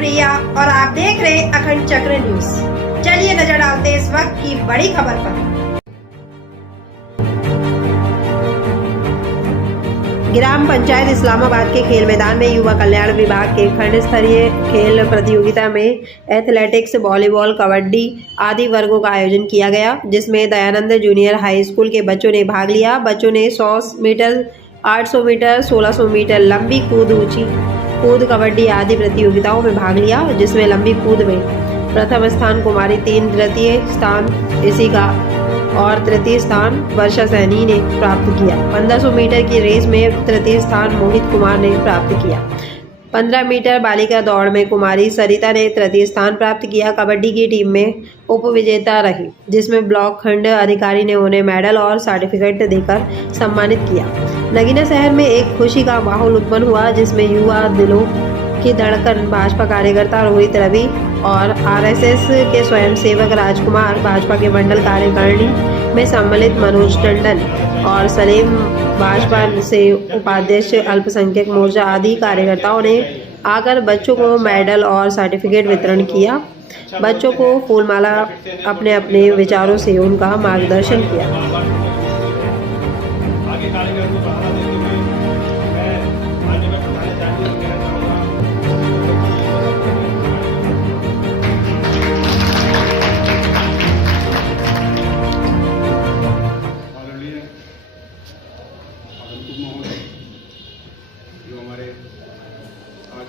प्रिया और आप देख रहे अखंड चक्र न्यूज। चलिए नजर डालते हैं इस वक्त की बड़ी खबर पर। ग्राम पंचायत इस्लामाबाद के खेल मैदान में युवा कल्याण विभाग के खंड स्तरीय खेल प्रतियोगिता में एथलेटिक्स, वॉलीबॉल, कबड्डी आदि वर्गों का आयोजन किया गया, जिसमें दयानंद जूनियर हाई स्कूल के बच्चों ने भाग लिया। बच्चों ने 100 मीटर, 800 मीटर, 1600 मीटर लंबी कूद, ऊंची कूद, कबड्डी आदि प्रतियोगिताओं में भाग लिया, जिसमें लंबी कूद में प्रथम स्थान कुमारी 3, द्वितीय स्थान इशिका और तृतीय स्थान वर्षा सैनी ने प्राप्त किया। 1500 मीटर की रेस में तृतीय स्थान मोहित कुमार ने प्राप्त किया। 15 मीटर बालिका दौड़ में कुमारी सरिता ने तृतीय स्थान प्राप्त किया। कबड्डी की टीम में उप विजेता रही, जिसमें ब्लॉक खंड अधिकारी ने उन्हें मेडल और सर्टिफिकेट देकर सम्मानित किया। नगीना शहर में एक खुशी का माहौल उत्पन्न हुआ, जिसमें युवा दिलों की धड़कन भाजपा कार्यकर्ता रोहित रवि और आरएसएस के स्वयंसेवक राजकुमार, भाजपा के मंडल कार्यकारिणी में सम्मिलित मनोज टंडन और सलीम, भाजपा से उपाध्यक्ष अल्पसंख्यक मोर्चा आदि कार्यकर्ताओं ने आकर बच्चों को मेडल और सर्टिफिकेट वितरण किया। बच्चों को फूलमाला अपने अपने विचारों से उनका मार्गदर्शन किया। जो हमारे आज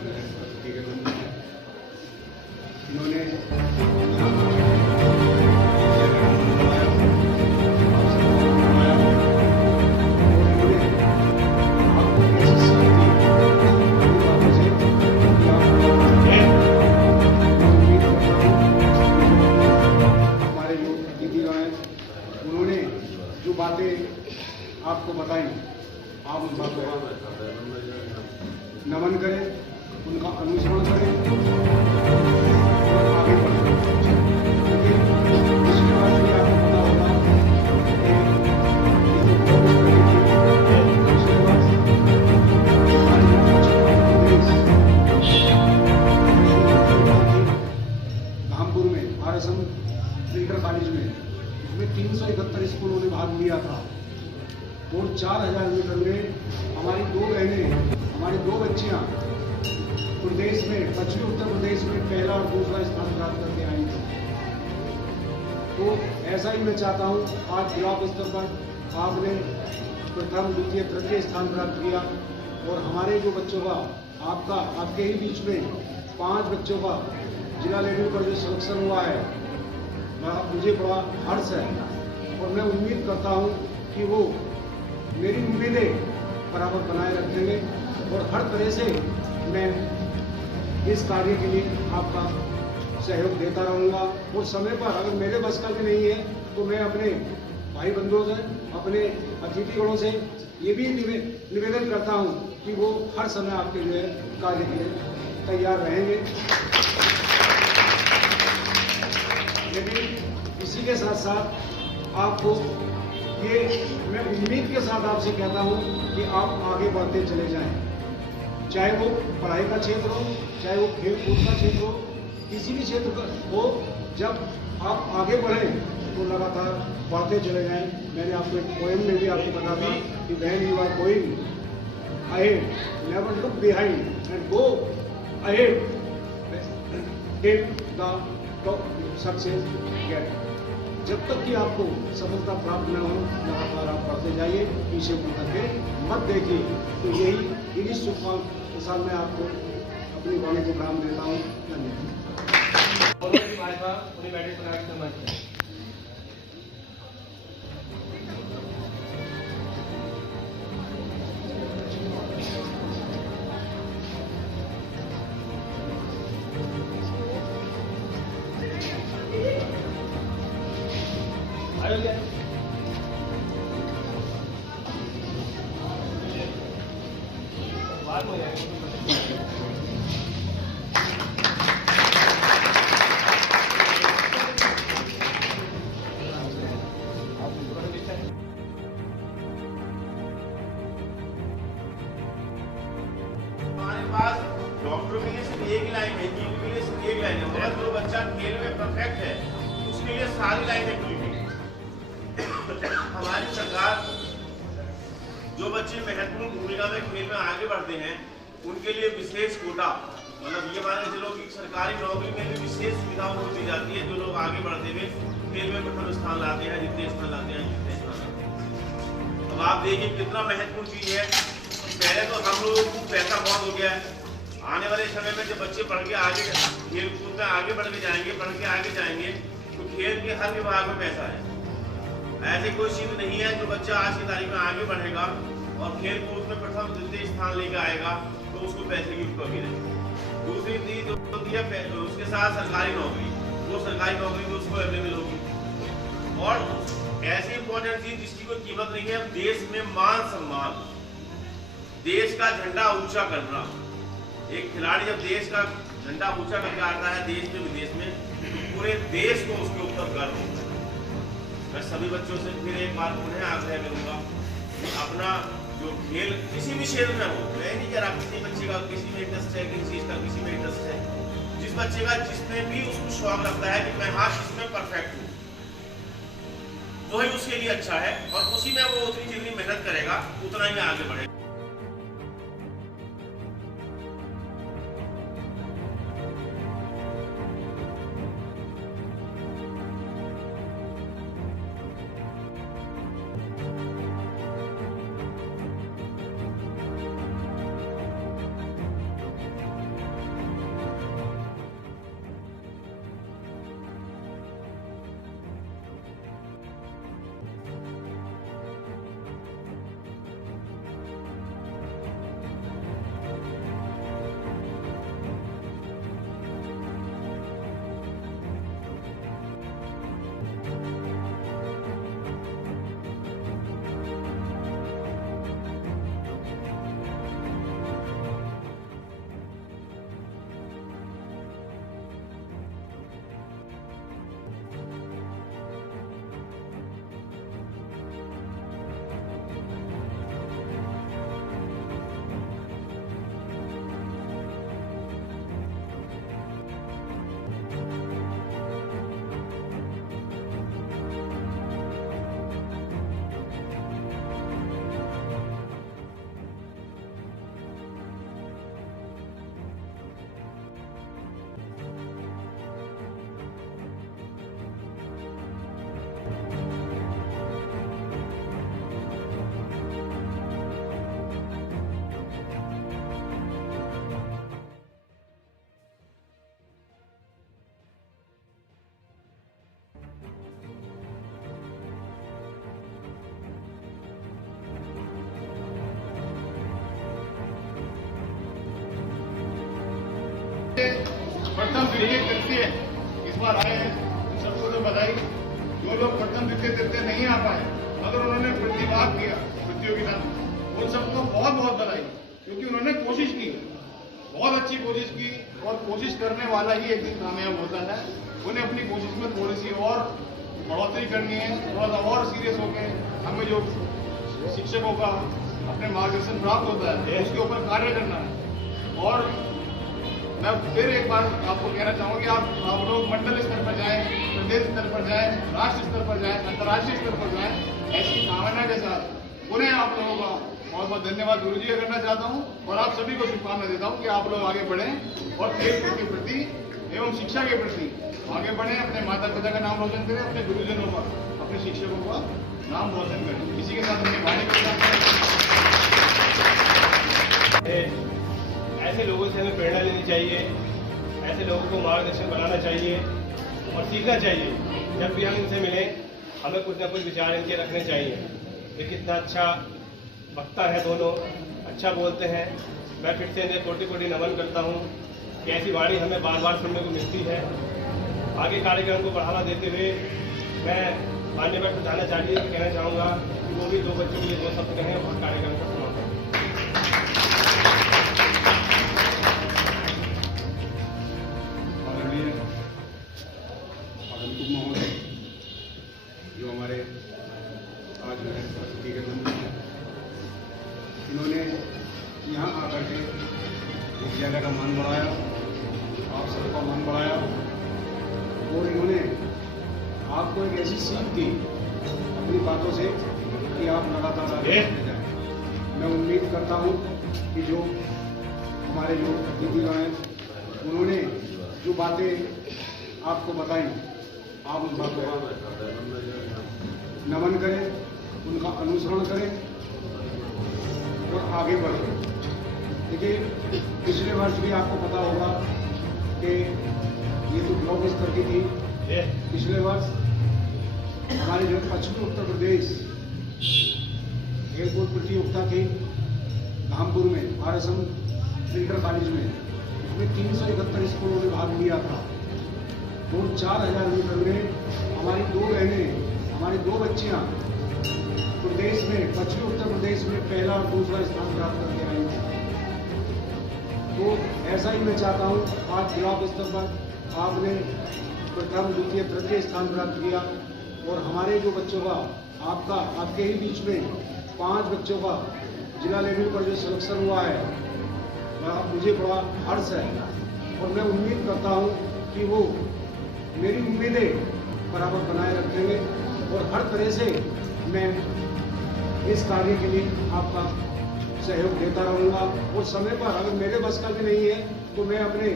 इन्होंने हमारे जो दीदीगण हैं, उन्होंने जो बातें आपको बताई, आप उन बातों का नमन करें, उनका अनुसरण करें और आगे बढ़ें। इसके बाद भी आपको पता होगा धामपुर में RSM इंटर कॉलेज में, उसमें 371 स्कूलों ने भाग लिया था और 4000 मीटर में हमारी 2 बहनें, हमारी 2 बच्चियां प्रदेश में, पश्चिमी उत्तर प्रदेश में पहला और दूसरा स्थान प्राप्त करके आई थी। तो ऐसा ही मैं चाहता हूं, आज ब्लॉक स्तर पर आपने प्रथम, द्वितीय, तृतीय स्थान प्राप्त किया और हमारे जो बच्चों का, आपके ही बीच में 5 बच्चों का जिला लेवल पर जो सिलेक्शन हुआ है, मुझे बड़ा हर्ष है और मैं उम्मीद करता हूं कि वो मेरी उम्मीदें बराबर बनाए रखेंगे और हर तरह से मैं इस कार्य के लिए आपका सहयोग देता रहूँगा। और समय पर अगर मेरे बस का भी नहीं है तो मैं अपने भाई बंधुओं से, अपने अतिथिगणों से ये भी निवेदन करता हूँ कि वो हर समय आपके जो है कार्य के लिए तैयार रहेंगे। लेकिन इसी के साथ साथ आपको ये मैं उम्मीद के साथ आपसे कहता हूँ कि आप आगे बढ़ते चले जाएं, चाहे वो पढ़ाई का क्षेत्र हो, चाहे वो खेल कूद का क्षेत्र हो, किसी भी क्षेत्र का हो। जब आप आगे बढ़ें तो लगातार बढ़ते चले जाएं। मैंने आपको एक पोएम में भी आपको बताया था कि when you are going ahead, never look behind and go ahead till the success get. जब तक कि आपको सफलता प्राप्त न हो, लगातार आप बढ़ते जाइए, पीछे मुड़ करके मत देखिए। तो यही इन्हीं शुभकामनाओं के साथ मैं आपको अपनी वाणी को विराम देता हूँ। धन्यवाद। हमारे पास डॉक्टर के लिए सिर्फ एक लाइन है, इंजीनियर के लिए सिर्फ एक लाइन है, मगर जो बच्चा खेल में परफेक्ट है उसके लिए सारी लाइनें खुली हुई है। हमारी सरकार जो बच्चे महत्वपूर्ण भूमिका में खेल में आगे बढ़ते हैं उनके लिए विशेष कोटा, मतलब ये मान के चलो कि सरकारी नौकरी में भी विशेष सुविधा उनको दी जाती है जो लोग आगे बढ़ते हुए खेल में प्रथम स्थान लाते हैं, द्वितीय स्थान लाते हैं, तृतीय स्थान लाते हैं। अब आप देखिए कितना महत्वपूर्ण चीज है। पहले तो हम लोगों को पैसा बहुत हो गया है, आने वाले समय में जब बच्चे पढ़ के आगे खेल कूद में आगे बढ़ के जाएंगे, पढ़ के आगे जाएंगे तो खेल के हर विभाग में पैसा है। ऐसी कोई चीज नहीं है जो बच्चा आज की तारीख में आगे बढ़ेगा और खेल कूद में प्रथम द्वितीय स्थान लेकर आएगा तो उसको पैसे की कमी नहीं। दूसरी चीज जो होती है उसके साथ सरकारी नौकरी, वो सरकारी नौकरी तो उसको अवेलेबल होगी। और ऐसी इंपॉर्टेंट चीज जिसकी कोई कीमत नहीं है, देश में मान सम्मान, देश का झंडा ऊंचा करना। एक खिलाड़ी जब देश का झंडा ऊंचा करके आता है देश में विदेश में, तो पूरे देश को उसके ऊपर गर्व होता है। मैं सभी बच्चों से फिर एक बार उन्हें आग्रह करूंगा कि अपना जो खेल किसी भी क्षेत्र में हो, मैं नहीं कह रहा किसी बच्चे का किसी में इंटरेस्ट है, किसी चीज का किसी में इंटरेस्ट है, जिस बच्चे का जिसमें भी उसको शौक लगता है कि मैं हाँ इसमें परफेक्ट हूँ, वही उसके लिए अच्छा है और उसी में वो उतनी जितनी मेहनत करेगा उतना ही आगे बढ़ेगा। प्रथम द्वितीय तृतीय इस बार आए हैं, सबको तो बधाई। जो लोग प्रथम द्वितीय तृतीय नहीं आ पाए मगर उन्होंने प्रतिभाग किया प्रतियोगिता में, उन सबको बहुत बहुत बधाई, क्योंकि उन्होंने कोशिश की, बहुत अच्छी कोशिश की और कोशिश करने वाला ही एक दिन कामयाब होता है। उन्हें अपनी कोशिश में थोड़ी सी और बढ़ोतरी करनी है, थोड़ा सा और सीरियस होकर हमें जो शिक्षकों का अपने मार्गदर्शन प्राप्त होता है उसके ऊपर कार्य करना है। और मैं फिर एक बार आपको कहना चाहूँगा कि आप लोग मंडल स्तर पर जाएं, प्रदेश स्तर पर जाएं, राष्ट्र स्तर पर जाएं, अंतर्राष्ट्रीय स्तर पर जाएं। ऐसी कामना के साथ पुनः आप लोगों का बहुत बहुत धन्यवाद गुरु जी का करना चाहता हूँ और आप सभी को शुभकामना देता हूँ कि आप लोग आगे बढ़ें और खेल कूद के प्रति एवं शिक्षा के प्रति आगे बढ़ें, अपने माता पिता का नाम रोशन करें, अपने गुरुजनों का, अपने शिक्षकों का नाम रोशन करें। इसी के साथ अपनी वाणी ऐसे लोगों से हमें प्रेरणा लेनी चाहिए, ऐसे लोगों को मार्गदर्शन बनाना चाहिए और सीखना चाहिए। जब भी हम इनसे मिलें हमें कुछ ना कुछ विचार इनके रखने चाहिए। ये कितना अच्छा वक्ता है, दोनों अच्छा बोलते हैं। मैं फिर से इन्हें कोटि कोटि नमन करता हूँ कि ऐसी वाणी हमें बार बार सुनने को मिलती है। आगे कार्यक्रम को बढ़ावा देते हुए मैं माननीय प्रधानाचार्य को कहना चाहूँगा कि वो भी दो बच्चों के लिए दो शब्द कहें और कार्यक्रम को समाप्त करें। महोदय जो हमारे आज सरस्वती के मंदिर हैं, इन्होंने यहाँ आकर के इस जगह का मान बढ़ाया, आप सबका मान बढ़ाया और इन्होंने आपको एक ऐसी सीख दी अपनी बातों से कि आप लगातार आगे बढ़ते जाएं। मैं उम्मीद करता हूं कि जो हमारे जो अतिथिगण हैं उन्होंने जो बातें आपको बताई, आप उन बातों का नमन करें, उनका अनुसरण करें और आगे बढ़ें। देखिए, पिछले वर्ष भी आपको पता होगा कि ये तो ब्लॉक स्तर की थी। पिछले वर्ष हमारे जो पश्चिमी उत्तर प्रदेश खेलकूद प्रतियोगिता थी धामपुर में आरएसएम इंटर कॉलेज में, उसमें 371 स्कूलों ने भाग लिया था और 4000 मीटर में हमारी 2 बहनें, हमारी 2 बच्चियां प्रदेश में, पश्चिमी उत्तर प्रदेश में पहला और दूसरा स्थान प्राप्त करके आई थी। तो ऐसा ही मैं चाहता हूँ, आज ब्लॉक स्तर पर आपने प्रथम, द्वितीय, तृतीय स्थान प्राप्त किया और हमारे जो बच्चों का, आपके ही बीच में 5 बच्चों का जिला लेवल पर जो सिलेक्शन हुआ है, मुझे बड़ा हर्ष है और मैं उम्मीद करता हूँ कि वो मेरी उम्मीदें बराबर बनाए रखेंगे और हर तरह से मैं इस कार्य के लिए आपका सहयोग देता रहूँगा। और समय पर अगर मेरे बस का भी नहीं है तो मैं अपने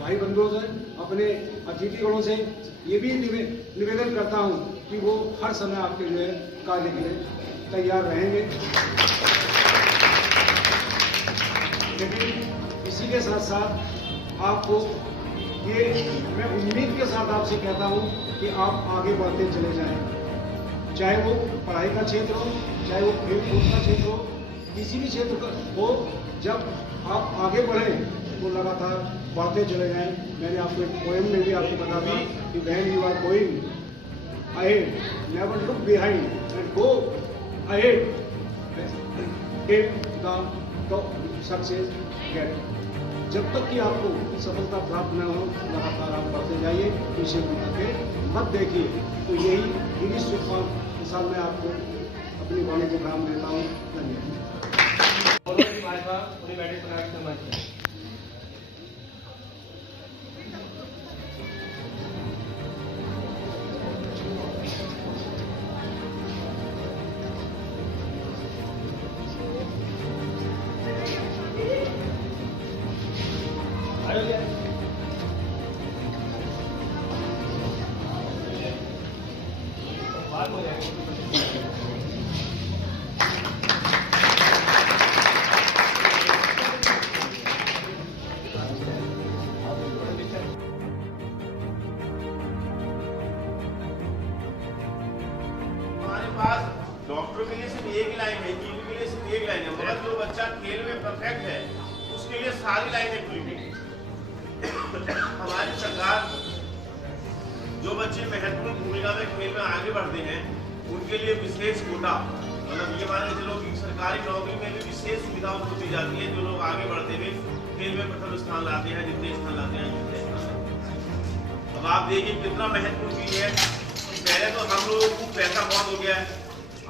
भाई बंधुओं से, अपने अतिथिगणों से ये भी निवेदन करता हूँ कि वो हर समय आपके जो है कार्य के लिए तैयार रहेंगे। लेकिन इसी के साथ साथ आपको ये मैं उम्मीद के साथ आपसे कहता हूँ कि आप आगे बढ़ते चले जाएं, चाहे वो पढ़ाई का क्षेत्र हो, चाहे वो खेल कूद का क्षेत्र हो, किसी भी क्षेत्र का हो। जब आप आगे बढ़ें तो लगातार बढ़ते चले जाएं। मैंने आपको एक पोएम में भी आपको बता था कि when you are going ahead never look behind and go ahead till the success get. जब तक कि आपको सफलता प्राप्त न हो, लगातार आप बढ़ते जाइए, पीछे के मत देखिए। तो यही इन्हीं शुभकामनाओं के साथ मैं आपको अपनी वाणी को काम देता हूँ। धन्यवाद। डॉक्टर के लिए सिर्फ एक लाइन है, इंजीनियर के लिए सिर्फ एक लाइन है, मगर जो बच्चा खेल में परफेक्ट है उसके लिए सारी लाइनें खुली हुई। हमारी सरकार जो बच्चे महत्वपूर्ण भूमिका में खेल में आगे बढ़ते हैं उनके लिए विशेष कोटा, मतलब ये मान के चलो कि सरकारी नौकरी में भी विशेष सुविधा उनको दी जाती है। जो लोग आगे बढ़ते हुए खेल में प्रथम स्थान लाते हैं, द्वितीय स्थान लाते हैं। अब आप देखिए कितना महत्वपूर्ण चीज है। पहले तो हम लोगों को पैसा बहुत हो गया है,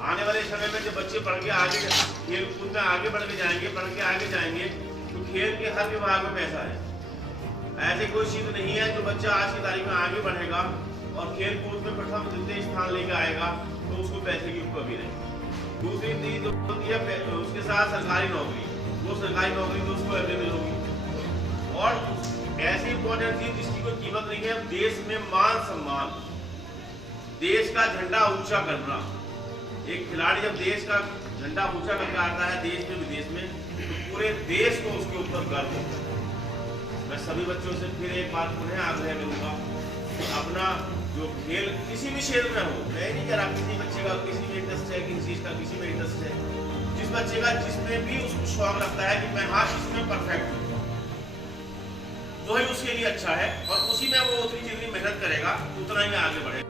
आने वाले समय में जब बच्चे पढ़ के आगे खेल कूद में आगे बढ़ के जाएंगे, पढ़ के आगे जाएंगे, तो खेल के हर विभाग में पैसा है। ऐसे कोई चीज नहीं है जो बच्चा आज की तारीख में आगे बढ़ेगा और खेल कूद में प्रथम द्वितीय स्थान लेके आएगा तो उसको पैसे की कमी नहीं। दूसरी चीज जो होती है उसके साथ सरकारी नौकरी, वो सरकारी नौकरी तो उसको अवेलेबल होगी। और ऐसी इंपॉर्टेंट चीज जिसकी कोई कीमत नहीं है, देश में मान सम्मान, देश का झंडा ऊंचा करना। एक खिलाड़ी जब देश का झंडा ऊंचा करके आता है देश में विदेश में, तो पूरे देश को उसके ऊपर गर्व होता है। मैं सभी बच्चों से फिर एक बार पुनः आग्रह करूंगा, अपना जो खेल किसी भी क्षेत्र में हो, मैं नहीं कह रहा किसी बच्चे का किसी में इंटरेस्ट है, किसी चीज का किसी में इंटरेस्ट है, जिस बच्चे का जिसमें भी उसको शौक लगता है कि मैं हाँ इसमें परफेक्ट हूँ, तो ही उसके लिए अच्छा है। और उसी में वो उतनी जितनी मेहनत करेगा उतना ही आगे बढ़ेगा।